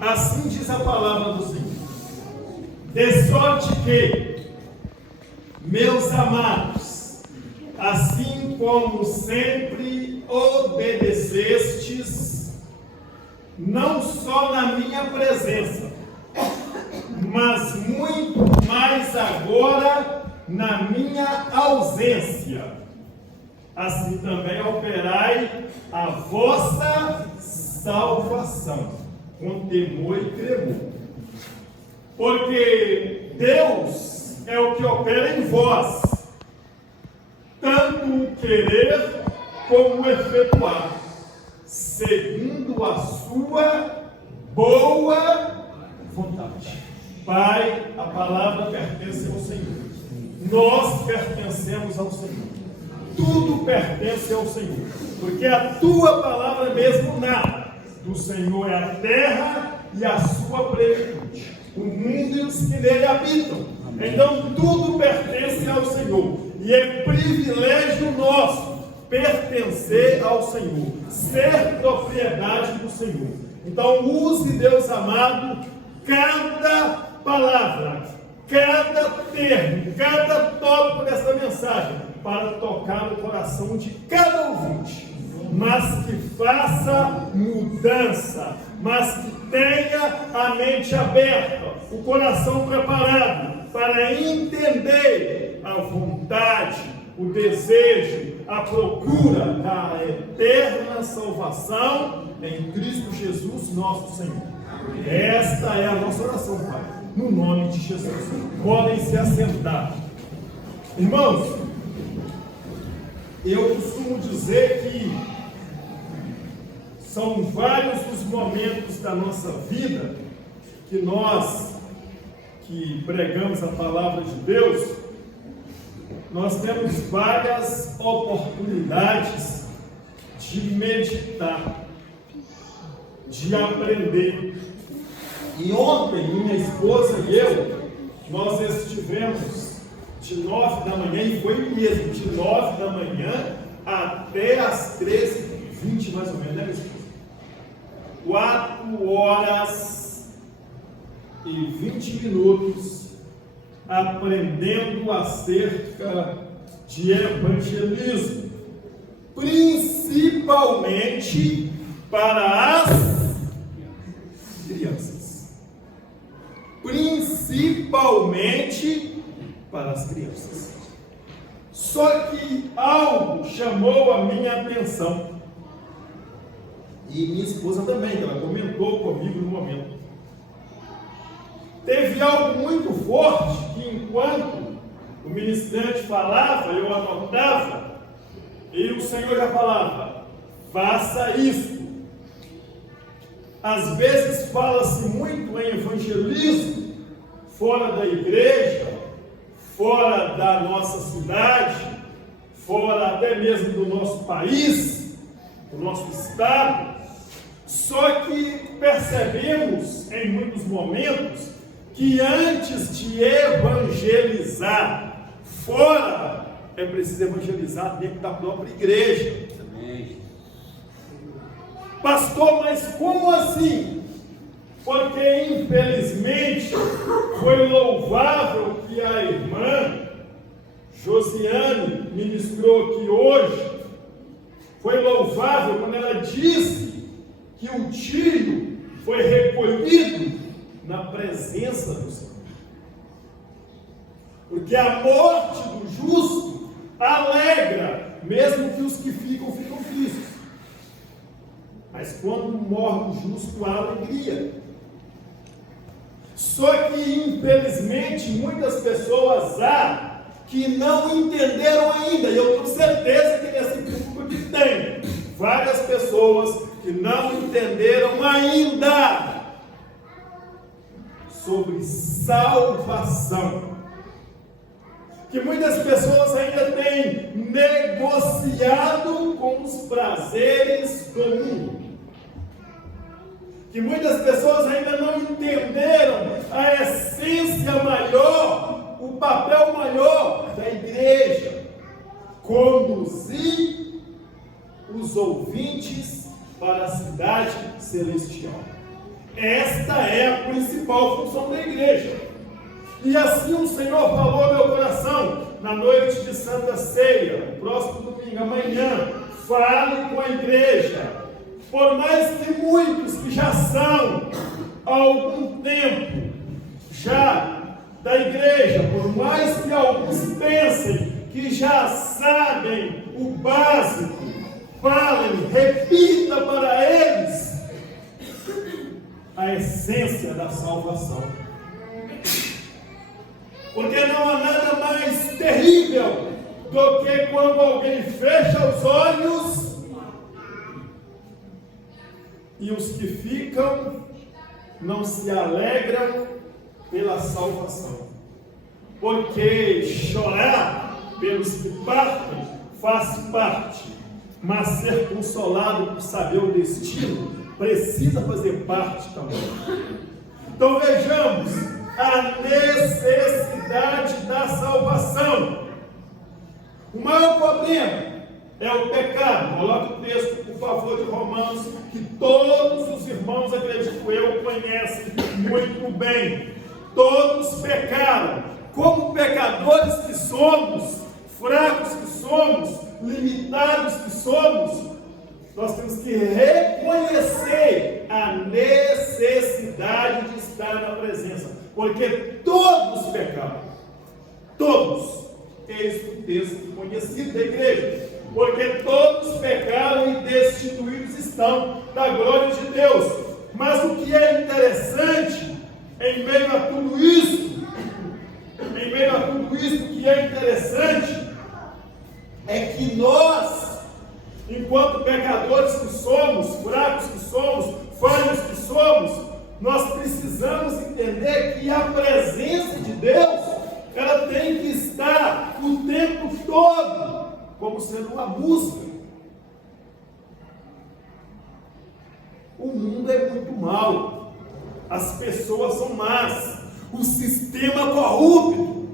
Assim diz a palavra do Senhor. De sorte que, meus amados, assim como sempre obedecestes, não só na minha presença, mas muito mais agora na minha ausência, assim também operai a vossa salvação, com temor e tremor. Porque Deus é o que opera em vós, tanto o querer como o efetuar, segundo a sua boa vontade. Pai, a palavra pertence ao Senhor. Nós pertencemos ao Senhor. Tudo pertence ao Senhor. Porque a tua palavra mesmo nada. Do Senhor é a terra e a sua plenitude, o mundo e os que nele habitam. Então tudo pertence ao Senhor. E é privilégio nosso pertencer ao Senhor, ser propriedade do Senhor. Então use, Deus amado, cada palavra, cada termo, cada tópico dessa mensagem, para tocar no coração de cada ouvinte, mas que faça mudança, mas que tenha a mente aberta, o coração preparado para entender a vontade, o desejo, a procura da eterna salvação em Cristo Jesus, nosso Senhor. Esta é a nossa oração, Pai, no nome de Jesus. Podem se assentar. Irmãos, eu costumo dizer que são vários os momentos da nossa vida que nós, que pregamos a palavra de Deus, nós temos várias oportunidades de meditar, de aprender. E ontem, minha esposa e eu, nós estivemos de 9 da manhã, e foi mesmo, de 9 da manhã até as 13h20, mais ou menos, né, minha esposa? 4 horas e 20 minutos aprendendo acerca de evangelismo, principalmente para as crianças. Principalmente para as crianças. Só que algo chamou a minha atenção. E minha esposa também, ela comentou comigo no momento. Teve algo muito forte que, enquanto o ministrante falava, eu anotava, e o Senhor já falava: faça isso. Às vezes fala-se muito em evangelismo, fora da igreja, fora da nossa cidade, fora até mesmo do nosso país, do nosso estado. Só que percebemos em muitos momentos que antes de evangelizar fora, é preciso evangelizar dentro da própria igreja. Amém. Pastor, mas como assim? Porque infelizmente foi louvável que a irmã Josiane ministrou aqui hoje. Foi louvável quando ela disse que o tio foi recolhido na presença do Senhor. Porque a morte do justo alegra, mesmo que os que ficam tristes. Mas quando morre o justo, há alegria. Só que, infelizmente, muitas pessoas há que não entenderam ainda. E eu tenho certeza que nesse grupo aqui tem várias pessoas que não entenderam ainda sobre salvação. Que muitas pessoas ainda têm negociado com os prazeres do mundo. Que muitas pessoas ainda não entenderam a essência maior, o papel maior da igreja: conduzir os ouvintes para a cidade celestial. Esta é a principal função da igreja. E assim o Senhor falou ao meu coração, na noite de Santa Ceia, no próximo domingo, amanhã, fale com a igreja. Por mais que muitos que já são há algum tempo, já da igreja, por mais que alguns pensem que já sabem o básico, falem, repita para eles a essência da salvação. Porque não há nada mais terrível do que quando alguém fecha os olhos e os que ficam não se alegram pela salvação. Porque chorar pelos que partem faz parte, mas ser consolado por saber o destino precisa fazer parte também. Então vejamos a necessidade da salvação. O maior problema é o pecado. Coloque o texto, por favor, de Romanos, que todos os irmãos, acredito eu, conhecem muito bem. Todos pecaram. Como pecadores que somos, fracos que somos, limitados que somos, nós temos que reconhecer a necessidade de estar na presença, porque todos pecaram, todos. Eis o texto conhecido da igreja, porque todos pecaram e destituídos estão da glória de Deus. Mas o que é interessante, em meio a tudo isso, o que é interessante é que nós, enquanto pecadores que somos, fracos que somos, falhos que somos, nós precisamos entender que a presença de Deus, ela tem que estar o tempo todo, como sendo uma busca. O mundo é muito mau, as pessoas são más, o sistema corrupto.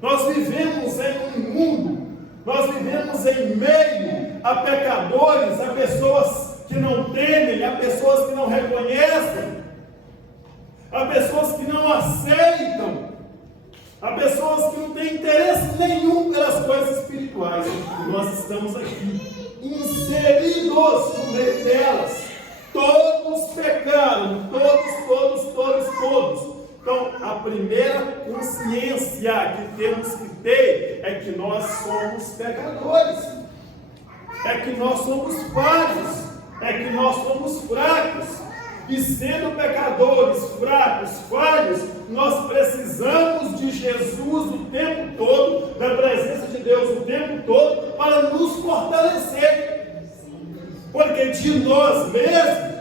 Nós vivemos em um mundo, nós vivemos em meio a pecadores, a pessoas que não temem, a pessoas que não reconhecem, a pessoas que não aceitam, a pessoas que não têm interesse nenhum pelas coisas espirituais. E nós estamos aqui, inseridos no meio delas. Todos pecaram, todos. Então, a primeira consciência que temos que ter é que nós somos pecadores, é que nós somos falhos, é que nós somos fracos. E sendo pecadores, fracos, falhos, nós precisamos de Jesus o tempo todo, da presença de Deus o tempo todo, para nos fortalecer. Porque de nós mesmos,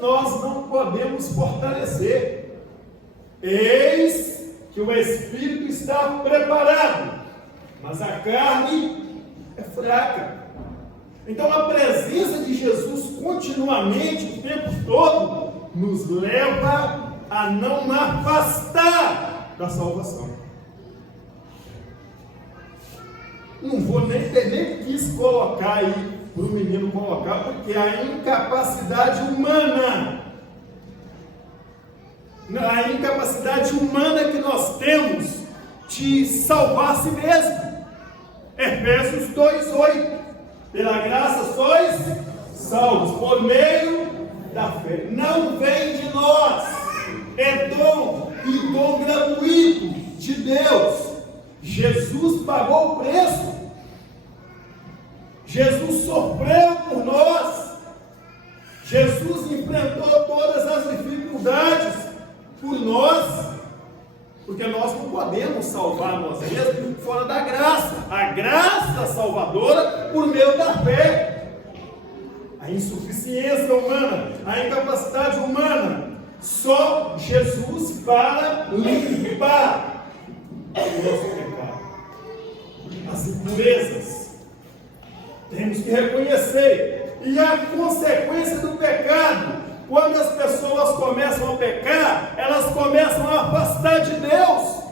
nós não podemos fortalecer. Eis que o Espírito está preparado, mas a carne é fraca. Então a presença de Jesus continuamente, o tempo todo, nos leva a não afastar da salvação. Não vou nem quis colocar aí para o menino colocar, porque a incapacidade humana que nós temos de salvar a si mesmo. Efésios 2:8. Pela graça sois salvos por meio da fé. Não vem de nós, é dom e dom gratuito de Deus. Jesus pagou o preço. Jesus sofreu por nós. Jesus enfrentou todas as dificuldades por nós, porque nós não podemos salvar nós mesmos fora da graça. A graça salvadora por meio da fé. A insuficiência humana, a incapacidade humana, só Jesus para limpar o nosso pecado. As impurezas temos que reconhecer. E a consequência do pecado, quando as pessoas começam a pecar, elas começam a afastar de Deus.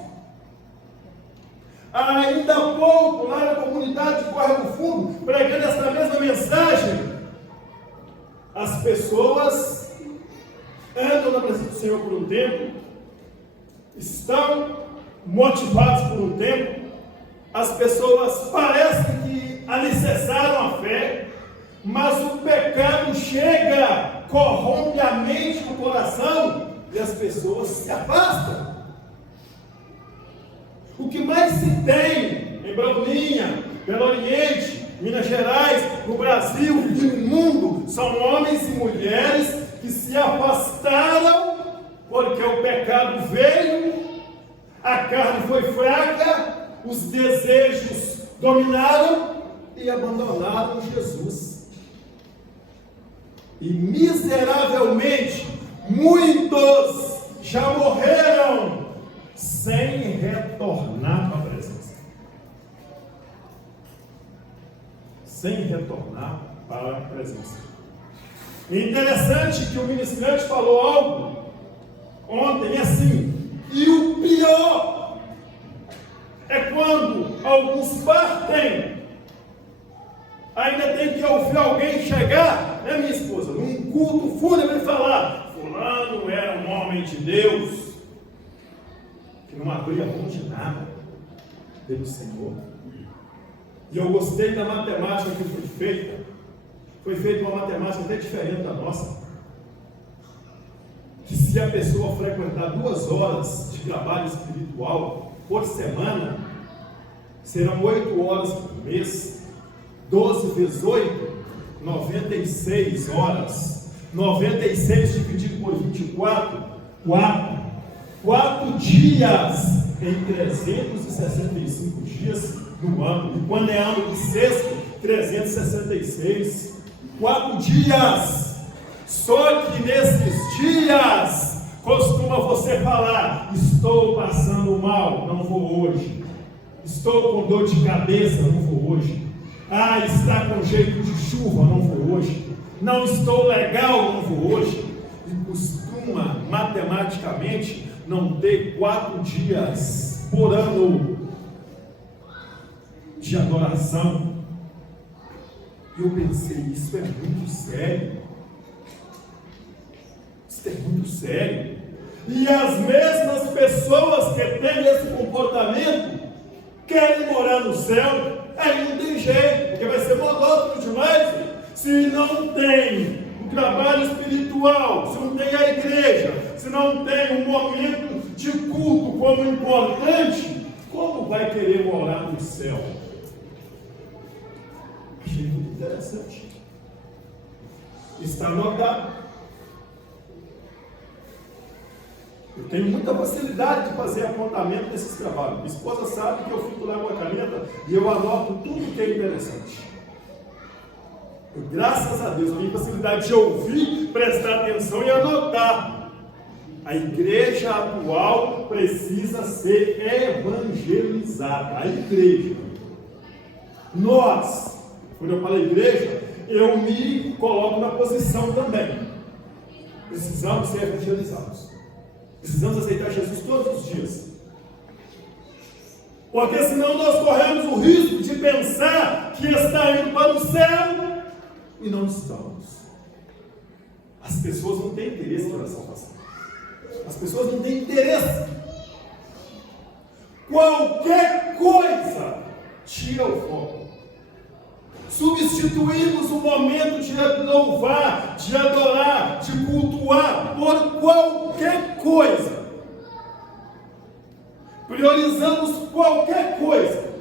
Ainda há pouco, lá na comunidade de Corre do Fundo, pregando essa mesma mensagem, as pessoas andam na presença do Senhor por um tempo, estão motivadas por um tempo, as pessoas parecem que alicerçaram a fé, mas o pecado chega, corrompe a mente, o coração, e as pessoas se afastam. O que mais se tem em Braulinha, Belo Oriente, Minas Gerais, no Brasil e no mundo, são homens e mulheres que se afastaram porque o pecado veio, a carne foi fraca, os desejos dominaram e abandonaram Jesus. E miseravelmente, muitos já morreram sem retornar para a presença. Sem retornar para a presença. É interessante que o ministrante falou algo ontem assim, e o pior é quando alguns partem, ainda tem que ouvir alguém chegar, né, minha esposa, num culto fúnebre e falar: fulano era um homem de Deus, que não abria mão de nada pelo Senhor. E eu gostei da matemática que foi feita uma matemática até diferente da nossa, que se a pessoa frequentar 2 horas de trabalho espiritual por semana, serão 8 horas por mês, 12 vezes 8, 96 horas, 96 dividido por 24, 4 dias em 365 dias no ano, e quando é ano bissexto, 366, 4 dias. Só que nesses dias costuma você falar: estou passando mal, não vou hoje. Estou com dor de cabeça, não vou hoje. Ah, está com jeito de chuva, não vou hoje. Não estou legal, não vou hoje. E costuma, matematicamente, não ter 4 dias por ano de adoração. E eu pensei: isso é muito sério. Isso é muito sério. E as mesmas pessoas que têm esse comportamento querem morar no céu. Aí não tem jeito, porque vai ser monótono demais. Se não tem o trabalho espiritual, se não tem a igreja, se não tem um momento de culto como importante, como vai querer morar no céu? Achei muito interessante. Está anotado. Eu tenho muita facilidade de fazer apontamento desses trabalhos. Minha esposa sabe que eu fico lá com a caneta e eu anoto tudo que é interessante. Graças a Deus, eu tenho facilidade de ouvir, prestar atenção e anotar. A igreja atual precisa ser evangelizada. A igreja. Nós, quando eu falo igreja, eu me coloco na posição também. Precisamos ser evangelizados. Precisamos aceitar Jesus todos os dias. Porque senão nós corremos o risco de pensar que está indo para o céu e não estamos. As pessoas não têm interesse em oração passada. As pessoas não têm interesse. Qualquer coisa tira o foco. Substituímos o momento de louvar, de adorar, de cultuar por qualquer coisa. Priorizamos qualquer coisa.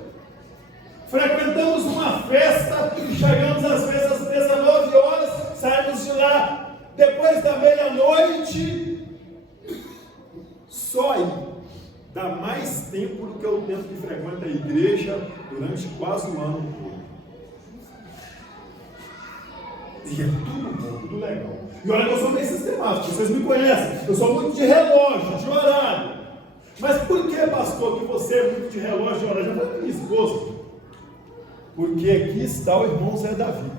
Frequentamos uma festa e chegamos às vezes às 19 horas, saímos de lá depois da meia-noite. Só aí dá mais tempo do que o tempo que frequenta a igreja durante quase um ano todo. E é tudo bom, tudo legal. E olha que eu sou bem sistemático, vocês me conhecem. Eu sou muito de relógio, de horário. Mas por que, pastor, que você é muito de relógio, de horário? Já falei com minha esposa. Porque aqui está o irmão Zé Davi.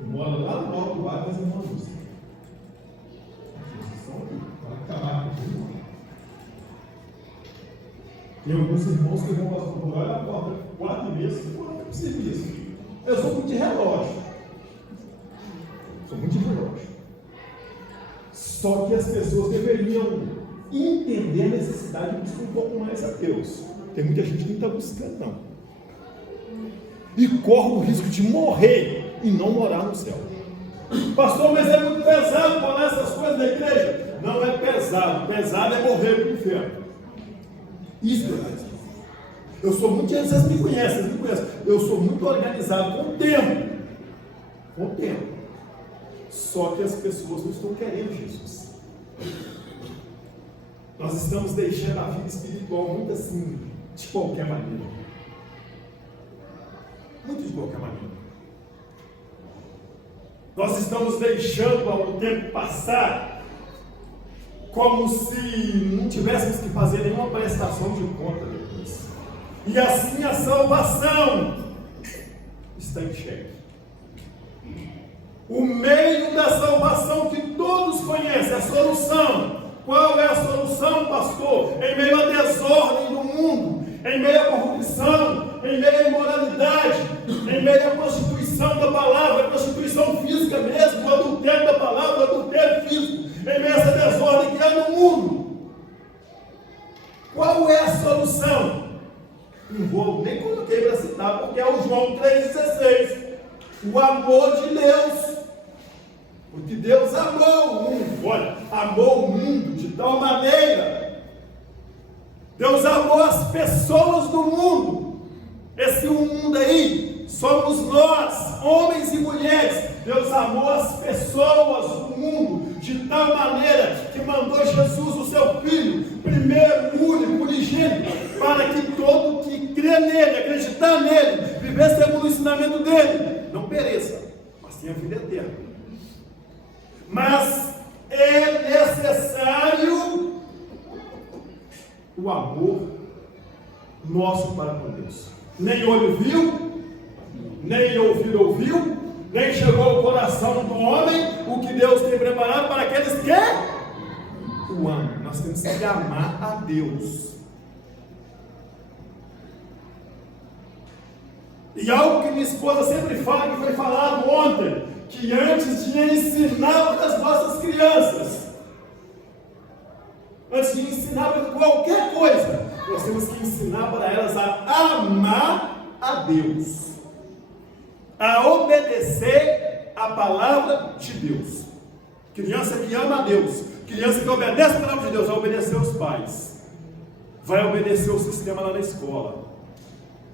Ele mora lá no alto do ar, mas irmão Lúcia. Vocês estão aqui, para acabar aqui. Tem alguns irmãos que vão por hora a porta 4 meses, 5 horas para o serviço. Eu sou muito de relógio. longe. Só que as pessoas deveriam entender a necessidade de buscar um pouco mais a Deus. Tem muita gente que não está buscando, não. E corre o risco de morrer e não morar no céu. Pastor, mas é muito pesado falar essas coisas na igreja. Não é pesado. Pesado é morrer para o inferno. Isso é pesado. Vocês me conhecem. Eu sou muito organizado com o tempo. Com o tempo. Só que as pessoas não estão querendo Jesus. Nós estamos deixando a vida espiritual muito assim, de qualquer maneira. Muito de qualquer maneira. Nós estamos deixando o tempo passar como se não tivéssemos que fazer nenhuma prestação de conta depois. E assim a salvação está em xeque. O meio da salvação que todos conhecem, a solução. Qual é a solução, pastor? Em meio à desordem do mundo, em meio à corrupção, em meio à imoralidade, em meio à prostituição da palavra, a prostituição física mesmo, o adultério da palavra, o adultério físico, em meio a essa desordem que há no mundo. Qual é a solução? Nem coloquei para citar, porque é o João 3,16. O amor de Deus. Porque Deus amou o mundo. Olha, amou o mundo de tal maneira. Deus amou as pessoas do mundo. Esse mundo aí somos nós, homens e mulheres. Deus amou as pessoas do mundo de tal maneira que mandou Jesus, o seu Filho, primeiro, único, unigênito, para que todo que crê nele, acreditar nele, viver segundo o ensinamento dele, não pereça, mas tenha vida eterna. Mas é necessário o amor nosso para com Deus. Nem olho viu, nem ouvido ouviu, nem chegou ao coração do homem o que Deus tem preparado para aqueles que o amam. Nós temos que amar a Deus. E algo que minha esposa sempre fala, que foi falado ontem, que antes de ensinar para as nossas crianças, antes de ensinar para qualquer coisa, nós temos que ensinar para elas a amar a Deus, a obedecer a palavra de Deus. Criança que ama a Deus, criança que obedece a palavra de Deus, vai obedecer os pais, vai obedecer o sistema lá na escola,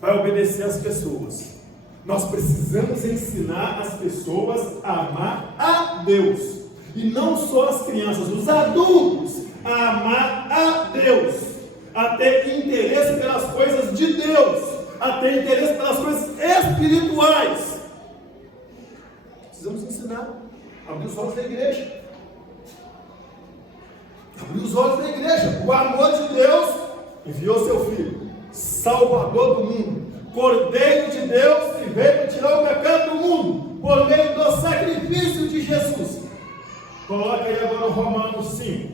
vai obedecer as pessoas. Nós precisamos ensinar as pessoas a amar a Deus. E não só as crianças, os adultos, a amar a Deus. A ter interesse pelas coisas de Deus. A ter interesse pelas coisas espirituais. Precisamos ensinar. Abrir os olhos da igreja. Abrir os olhos da igreja. O amor de Deus enviou seu Filho, Salvador do mundo, Cordeiro de Deus, que veio para tirar o pecado do mundo, por meio do sacrifício de Jesus. Coloca aí agora Romanos 5,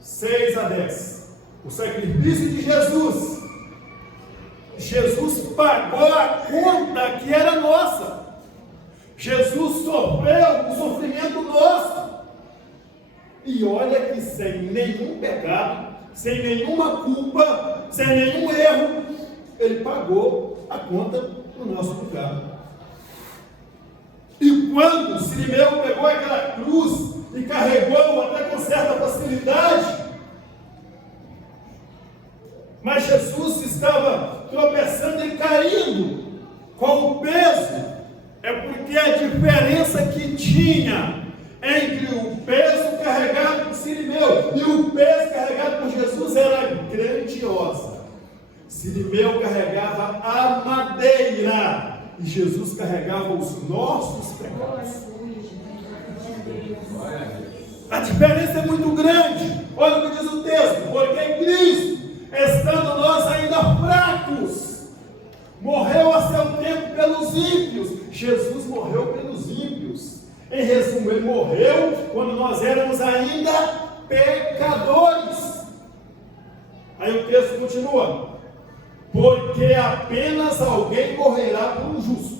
6 a 10. O sacrifício de Jesus. Jesus pagou a conta que era nossa. Jesus sofreu o sofrimento nosso. E olha que sem nenhum pecado, sem nenhuma culpa, sem nenhum erro, ele pagou a conta do nosso lugar. E quando Sirimeu pegou aquela cruz e carregou até com certa facilidade, mas Jesus estava tropeçando e caindo com o peso, é porque a diferença que tinha entre o peso carregado por Sirimeu e o peso carregado por Jesus era grandiosa. Sirimeu carregava a madeira e Jesus carregava os nossos pecados. A diferença é muito grande. Olha o que diz o texto: porque Cristo, estando nós ainda fracos, morreu a seu tempo pelos ímpios. Jesus morreu pelos ímpios. Em resumo, ele morreu quando nós éramos ainda pecadores. Aí o texto continua: porque apenas alguém morrerá por um justo.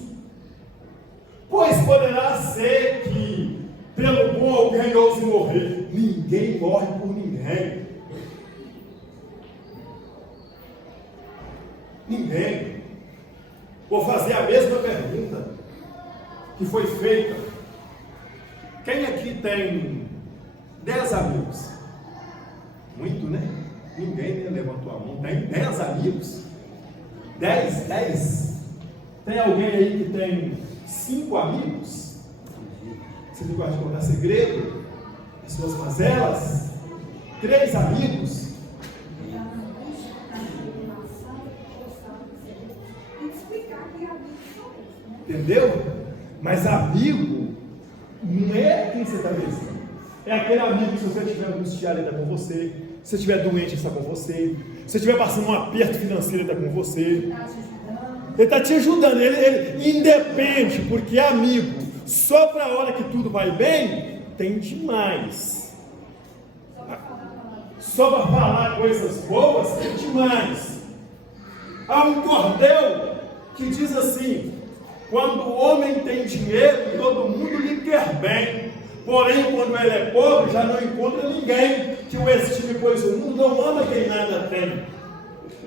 Pois poderá ser que pelo bom alguém ouse morrer. Ninguém morre por ninguém. Ninguém. Vou fazer a mesma pergunta que foi feita. Quem aqui tem 10 amigos? Muito, né? Ninguém levantou a mão. Tem 10 amigos? 10? Tem alguém aí que tem 5 amigos? Você não gosta de contar segredo? As suas mazelas? 3 amigos? Entendeu? Mas amigo não é quem você está pensando. É aquele amigo que, se você estiver angustiado, ele está com você. Se você estiver doente, ele está com você. Se você estiver passando um aperto financeiro, ele está com você. Ele está te ajudando. Ele independe, porque amigo, só para a hora que tudo vai bem, tem demais. Só para falar coisas boas, tem demais. Há um cordel que diz assim: quando o homem tem dinheiro, todo mundo lhe quer bem. Porém, quando ele é pobre, já não encontra ninguém que o estime, pois o mundo não ama quem nada tem.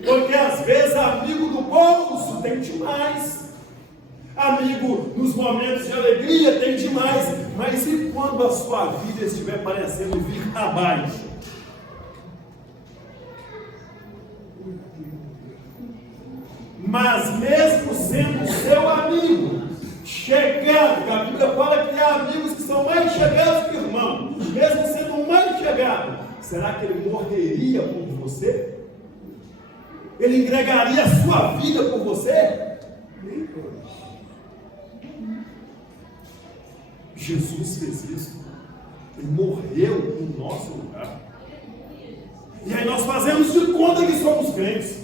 Porque às vezes amigo do bolso tem demais. Amigo nos momentos de alegria tem demais. Mas e quando a sua vida estiver parecendo vir abaixo? Mas mesmo sendo seu amigo chegado, a Bíblia fala que há amigos que são mais chegados que irmãos, mesmo sendo mais chegado, será que ele morreria por você? Ele entregaria a sua vida por você? Jesus fez isso. Ele morreu no nosso lugar. E aí nós fazemos de conta que somos crentes.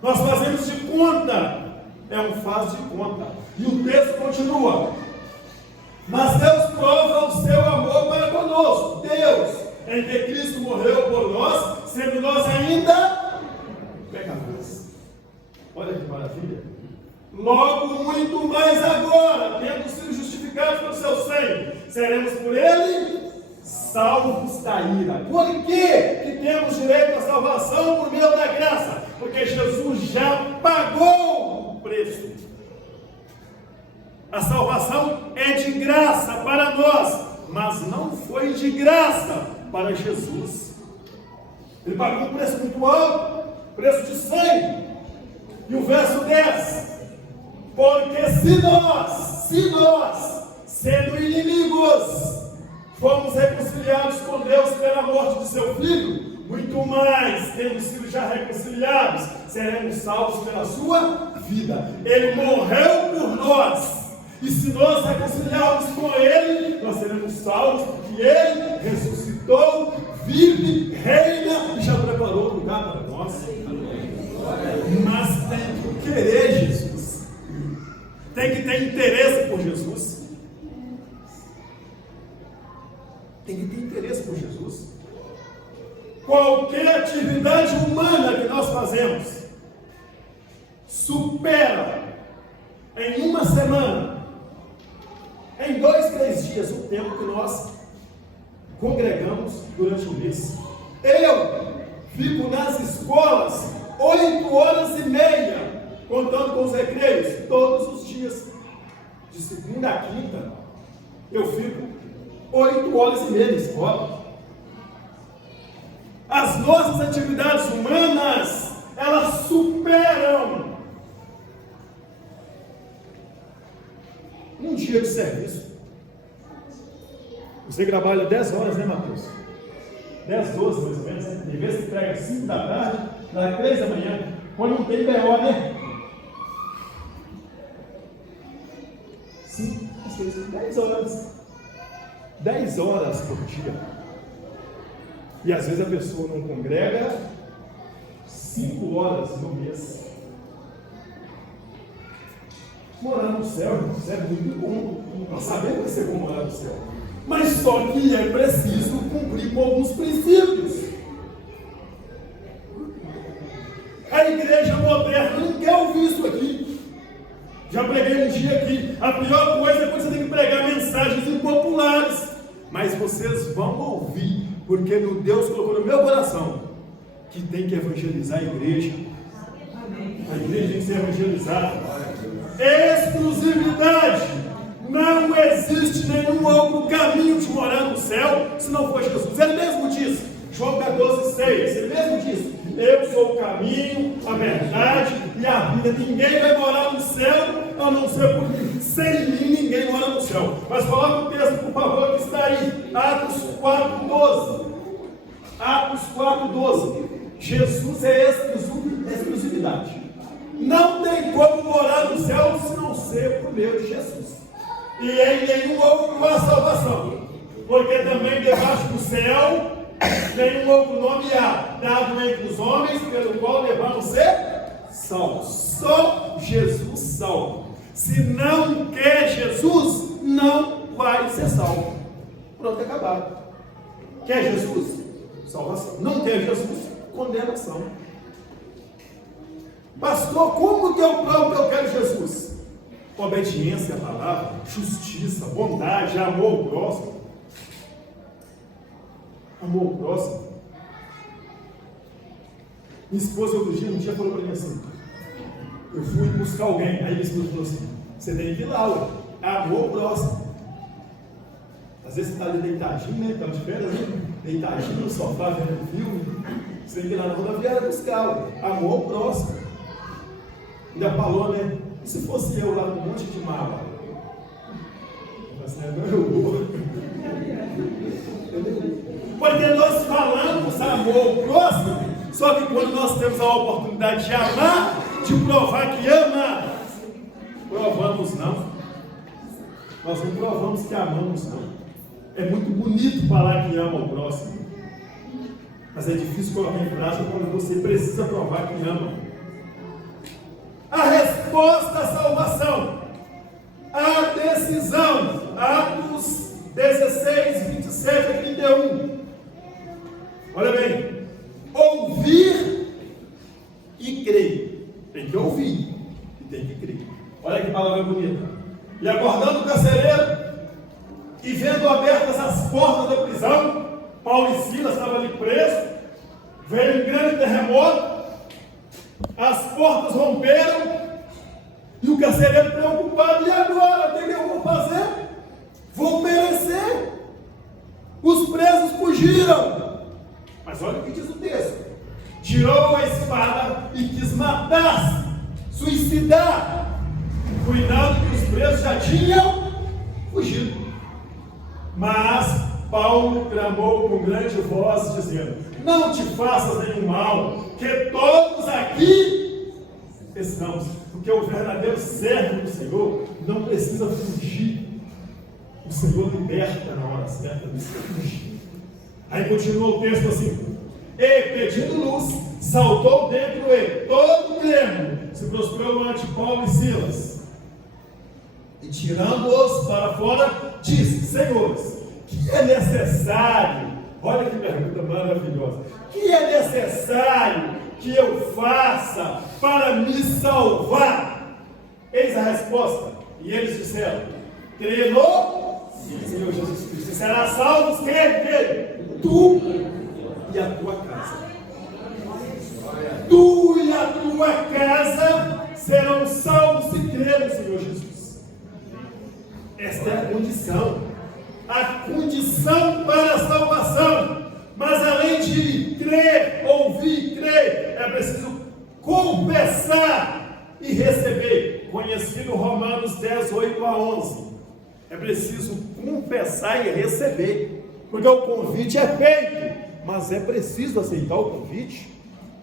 Nós fazemos de conta. É um faz de conta. E o texto continua: mas Deus prova o seu amor para conosco. Deus, em que Cristo morreu por nós, sendo nós ainda pecadores. Olha que maravilha. Logo, muito mais agora, tendo sido justificados pelo seu sangue, seremos por ele salvos da ira. Por que temos direito à salvação por meio da graça? Porque Jesus já pagou o preço. A salvação é de graça para nós, mas não foi de graça para Jesus. Ele pagou um preço muito alto, preço de sangue. E o verso 10: porque se nós, sendo inimigos, fomos reconciliados com Deus pela morte de seu Filho, muito mais, tendo sido já reconciliados, seremos salvos pela sua vida. Ele morreu por nós. E se nós reconciliarmos com Ele, nós seremos salvos, porque Ele ressuscitou, vive, reina e já preparou um lugar para nós. Mas tem que querer Jesus. Tem que ter interesse por Jesus. Tem que ter interesse por Jesus. Qualquer atividade humana que nós fazemos supera em uma semana, em 2, 3 dias, o tempo que nós congregamos durante o mês. Eu fico nas escolas 8h30, contando com os recreios, todos os dias, de segunda a quinta. Eu fico 8h30 na escola. As nossas atividades humanas, elas superam um dia de serviço. Você trabalha 10 horas, né, Matheus? 10, 12 mais ou menos, né? Tem vezes que pega 5 da tarde, dá 3 da manhã, quando não tem BO, né? 5, 6, 10 horas. 10 horas por dia. E às vezes a pessoa não congrega 5 horas no mês. Morar no céu é muito bom. Nós sabemos que é bom morar no céu. Mas só que é preciso cumprir com alguns princípios. A igreja moderna não quer ouvir isso aqui. Já preguei um dia aqui. A pior coisa é quando você tem que pregar mensagens impopulares. Mas vocês vão ouvir, porque Deus colocou no meu coração que tem que evangelizar a igreja. A igreja tem que ser evangelizada. Exclusividade. Não existe nenhum outro caminho de morar no céu se não for Jesus. Ele mesmo disse, João 14,6, ele mesmo disse: eu sou o caminho, a verdade e a vida. Ninguém vai morar no céu a não ser por mim. Sem mim ninguém mora no céu. Mas coloca o texto, por favor, que está aí. Atos 4,12. Atos 4,12. Jesus é exclusividade. Não tem como morar no céu se não ser por meio de Jesus. E em nenhum outro há salvação. Porque também debaixo do céu nenhum outro nome há dado entre os homens pelo qual devamos ser salvos. Só Jesus salva. Se não quer Jesus, não vai ser salvo. Pronto, acabado. Quer Jesus? Salvação. Não quer Jesus? Condenação. Pastor, como que eu provo que eu quero Jesus? Obediência à palavra, justiça, bondade, amor ao próximo. Amor ao próximo. Minha esposa outro dia falou para mim assim: eu fui buscar alguém, aí minha esposa falou assim: você tem que ir lá, ué. Amor ao próximo. Às vezes você está ali deitadinho, né? Está de férias, né? Deitadinho no sofá vendo filme. Você tem que ir lá na rodoviária buscar, ué. Amor ao próximo. Ainda falou, né? E se fosse eu lá no monte de mala? Assim, não, eu vou. Porque nós falamos amor ao próximo, só que quando nós temos a oportunidade de amar, de provar que ama, provamos não. Nós não provamos que amamos não. É muito bonito falar que ama o próximo, mas é difícil colocar em prática quando você precisa provar que ama. A resposta à salvação, a decisão, Atos 16, 27 a 31. Olha bem, ouvir e crer. Tem que ouvir e tem que crer. Olha que palavra bonita. E acordando o carcereiro e vendo abertas as portas da prisão, Paulo e Silas estavam ali presos. Veio um grande terremoto. As portas romperam e o carcereiro preocupado: e agora? O que eu vou fazer? Vou perecer. Os presos fugiram. Mas olha o que diz o texto: tirou a espada e quis matar-se, suicidar, cuidando que os presos já tinham fugido. Mas Paulo clamou com grande voz, dizendo: não te faças nenhum mal, que todos aqui estamos. Porque o verdadeiro servo do Senhor não precisa fugir. O Senhor liberta na hora certa, não precisa fugir. Aí continua o texto assim: e pedindo luz, saltou dentro ele, todo trêmulo, se prostrou ante Paulo e Silas. E tirando-os para fora, disse: senhores, que é necessário, olha que pergunta maravilhosa, que é necessário que eu faça para me salvar? Eis a resposta. E eles disseram: crê no Senhor Jesus Cristo, e será salvo quem? Tu e a tua casa. Tu e a tua casa serão salvos se crer no Senhor Jesus. Esta é a condição. A condição para a salvação. Mas além de crer, ouvir, crer, é preciso confessar e receber. Conhecido Romanos 10, 8 a 11. É preciso confessar e receber. Porque o convite é feito, mas é preciso aceitar o convite.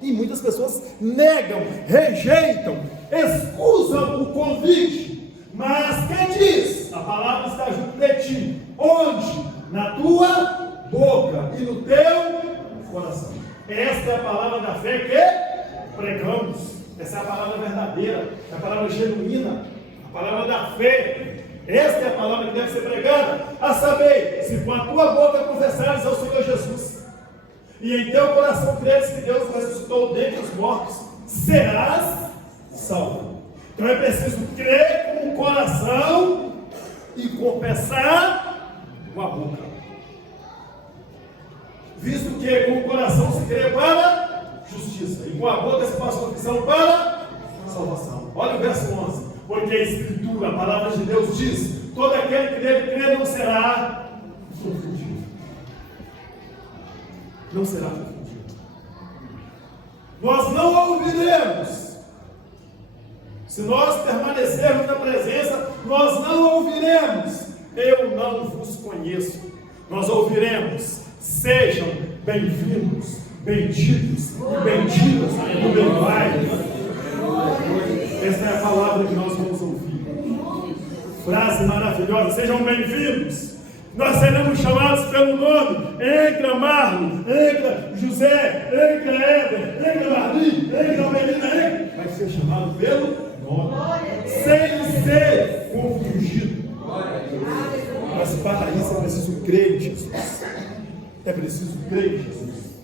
E muitas pessoas negam, rejeitam, excusam o convite. Mas quem diz? A palavra está junto de ti. Onde? Na tua boca e no teu coração. Esta é a palavra da fé que pregamos. Essa é a palavra verdadeira, é a palavra genuína, a palavra da fé. Esta é a palavra que deve ser pregada. A saber, se com a tua boca confessares ao Senhor Jesus e em teu coração creres que Deus ressuscitou dentre os mortos, serás salvo. Então é preciso crer com o o coração e confessar com a boca. Visto que com o coração se crê para justiça e com a boca se faz confissão para salvação. Olha o verso 11. Porque a Escritura, a palavra de Deus diz: todo aquele que deve crer não será confundido. Não será confundido. Nós não ouviremos. Se nós permanecermos na presença, nós não ouviremos: eu não vos conheço. Nós ouviremos: sejam bem-vindos, benditos e benditas no meu Pai. Esta é a palavra que nós vamos ouvir. Frase maravilhosa: sejam bem-vindos. Nós seremos chamados pelo nome. Entra Marlon, entra José, entra Éder, entra Marli, entra Melina, entra. Vai ser chamado pelo nome, sem ser confundido. Mas para isso é preciso crer em Jesus. É preciso crer em Jesus.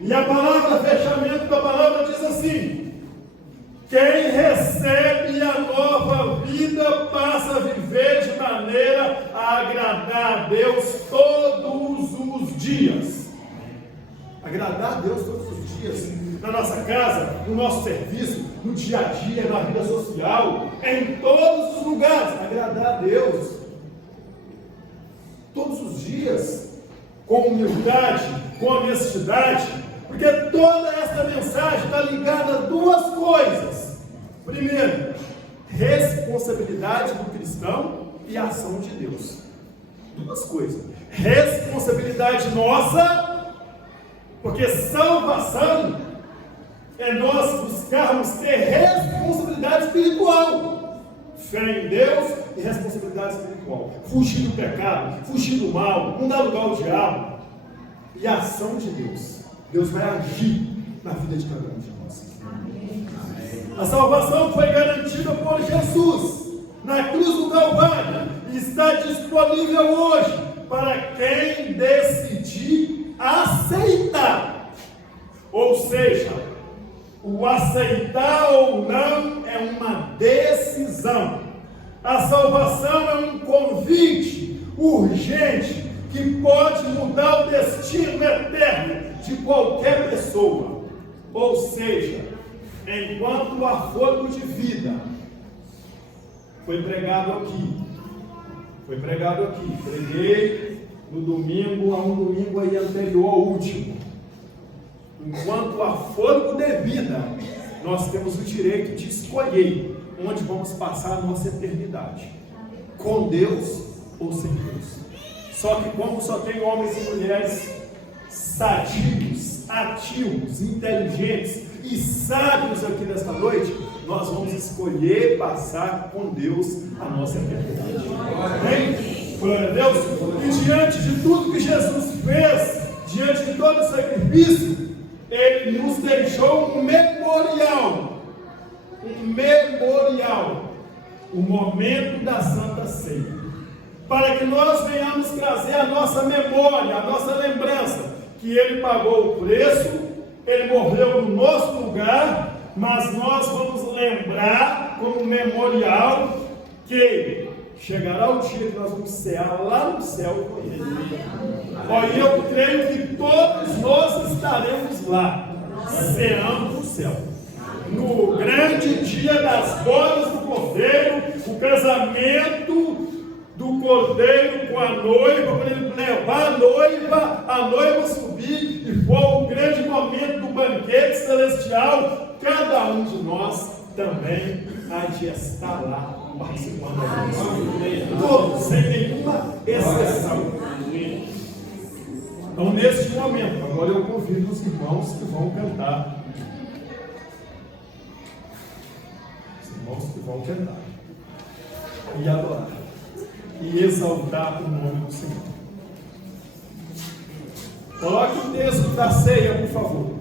E a palavra, fechamento da palavra diz assim: quem recebe a nova vida passa a viver de maneira a agradar a Deus todos os dias. Agradar a Deus todos os dias. Na nossa casa, no nosso serviço, no dia a dia, na vida social, em todos os lugares. Agradar a Deus todos os dias, com humildade, com honestidade. Porque toda esta mensagem está ligada a duas coisas. Primeiro, responsabilidade do cristão e ação de Deus. Duas coisas. Responsabilidade nossa, porque salvação é nós buscarmos ter responsabilidade espiritual. Fé em Deus e responsabilidade espiritual. Fugir do pecado, fugir do mal, não dar lugar ao diabo. E a ação de Deus. Deus vai agir na vida de cada um de nós. Amém. A salvação foi garantida por Jesus na cruz do Calvário e está disponível hoje para quem decidir aceitar. Ou seja, o aceitar ou não é uma decisão. A salvação é um convite urgente que pode mudar o destino eterno de qualquer pessoa. Ou seja, enquanto o aforro de vida foi pregado aqui, preguei no domingo, a um domingo aí anterior ao último. Enquanto o aforro de vida, nós temos o direito de escolher onde vamos passar a nossa eternidade, com Deus ou sem Deus. Só que como só tem homens e mulheres sadios, ativos, inteligentes e sábios aqui nesta noite, nós vamos escolher passar com Deus a nossa eternidade. Amém? Glória a Deus. E diante de tudo que Jesus fez, diante de todo o sacrifício, Ele nos deixou um memorial. O momento da Santa Ceia. Para que nós venhamos trazer a nossa memória, a nossa lembrança, que Ele pagou o preço, Ele morreu no nosso lugar, mas nós vamos lembrar como memorial que chegará o dia que nós vamos cear lá no céu com Ele. E eu creio que todos nós estaremos lá, ceando no céu. No grande dia das bodas do Cordeiro, o casamento do Cordeiro com a noiva, quando ele levar a noiva subir, e for o grande momento do banquete celestial, cada um de nós também há de estar lá participando da nossa. Todos, sem nenhuma exceção. Então, neste momento, agora eu convido os irmãos que vão cantar. Os irmãos que vão cantar e adorar e exaltar o nome do Senhor. Coloque o texto da ceia, por favor.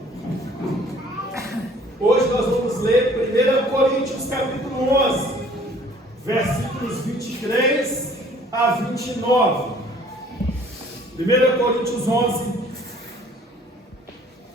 Hoje nós vamos ler 1 Coríntios capítulo 11, versículos 23 a 29. 1 Coríntios 11,